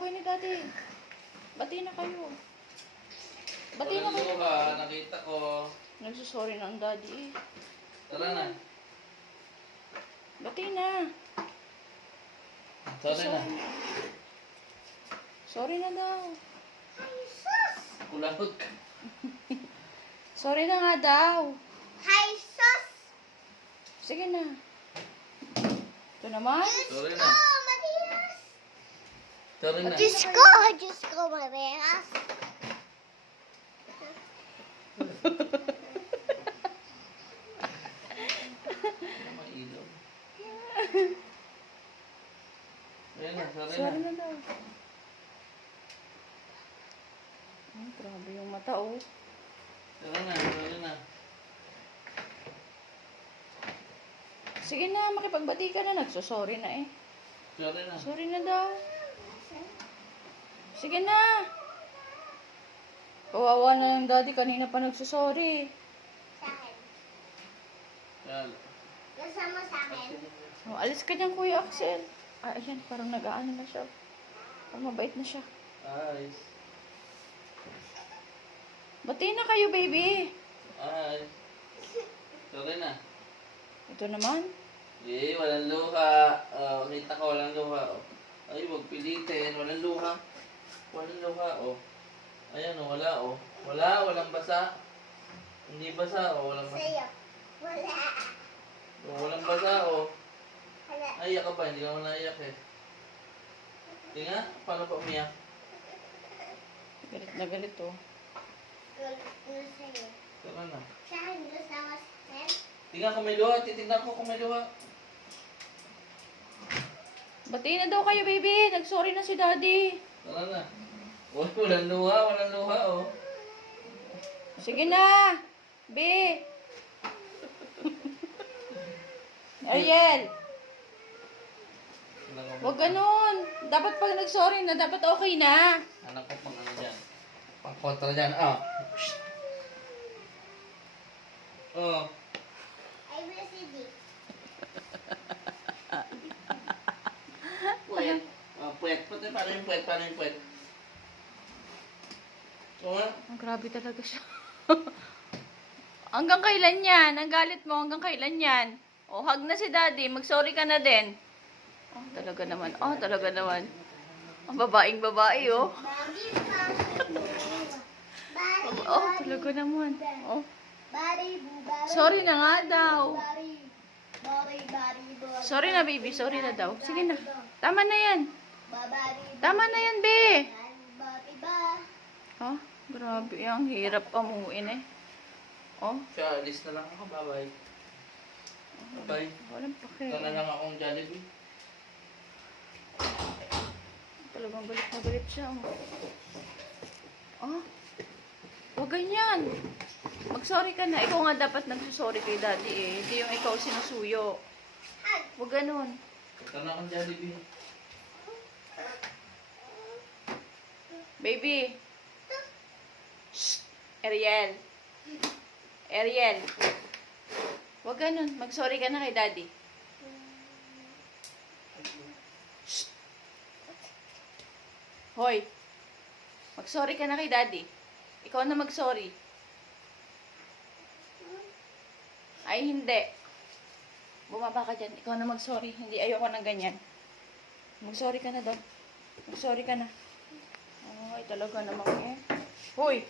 kayo ni Daddy. Bati na kayo. Bati na kayo. Ka, nakita ko. Nagsusorry na ang Daddy eh. Tara na. Bati na. Sorry na. Sorry na daw. Kulahod ka. Sorry na nga daw. Hi, sus! Sige na. Ito naman. Sorry na. Oh, Matias! Sorry na. Diyos ko, Matias. Mailaw. Ayan na, sorry Sorry na. na daw. Ay, grabe yung mata oh. Sorry na, sorry na. Sige na, makipagbati ka na. Nagsusorry na eh. Sorry na. Sorry na daw. Sige na. Kawawa na yung Daddy. Kanina pa nagsusorry. Sa akin. Yan. Kasama sa akin. Oh, alis ka dyan, Kuya Axel. Ah, ayan, parang nag-aano na siya. Parang mabait na siya. Ayos. Bati na kayo, baby. Ayos. Sorry na. Ito naman. Eh, walang luha. Kita ko, walang luha. Oh. Ay, huwag pilitin. Walang luha. Walang luha, oh. Ayan, oh, wala, oh. Wala, walang basa. Hindi basa, oh. Walang basa. Sa'yo. Wala. Oh, walang basa, oh. Wala. Ay, iyak ka ba? Hindi ka mo naiyak, eh. Hindi nga, paano pa umiyak? Galit na galit, oh. Sa'yo. Tara na. Sa akin, kasama sa akin. Tingnan kung may luha. Titignan ko kung may luha. Bati na daw kayo, baby. Nag-sorry na si Daddy. Tara na. Oh, walang luha, walang luha, oh. Sige na. B. Ariel. Huwag ganun. Dapat pag nag-sorry na, dapat okay na. Anak ko pang ano dyan. Pang kontra dyan. Ah. Oh. ABCD. Puwet. Oh, puwet. Paano yung puwet? Paano yung puwet? Oo nga. Oh, grabe talaga siya. Hanggang kailan yan? Ang galit mo, hanggang kailan yan? O, hug na si Daddy. Mag-sorry ka na din. Oh, talaga naman. Oh, talaga naman. Ang babaeng babae, oh. Bagi pa. Bari, Oh, talaga naman. Oh. bari, bari. Sorry na nga daw. Bari, bari, bari, bari. Sorry na, baby. Sorry na daw. Sige na. Tama na yan. Babari, Tama na yan, be. bari, ba. Oh, grabe. Ang hirap amuin eh. Oh, Siya, alis na lang ako. Bye-bye. Bye. walang pake. Ito na lang akong Jollibee. Talagang galit na galit siya. Oh, huwag ganyan. Mag-sorry ka na. Ikaw nga dapat nagsusorry kay Daddy eh. Hindi yung ikaw sinusuyo. Huwag ganun. Ito na akong Jollibee. Baby. Shh. Ariel. Ariel. Huwag ganun. Mag-sorry ka na kay Daddy. Shh. Hoy. Mag-sorry ka na kay Daddy. Ikaw na mag-sorry. Ay, hindi. Bumaba ka dyan. Ikaw na mag-sorry. Hindi, ayoko ng ganyan. Mag-sorry ka na daw. Mag-sorry ka na. Ay, talaga namang eh. Hoy!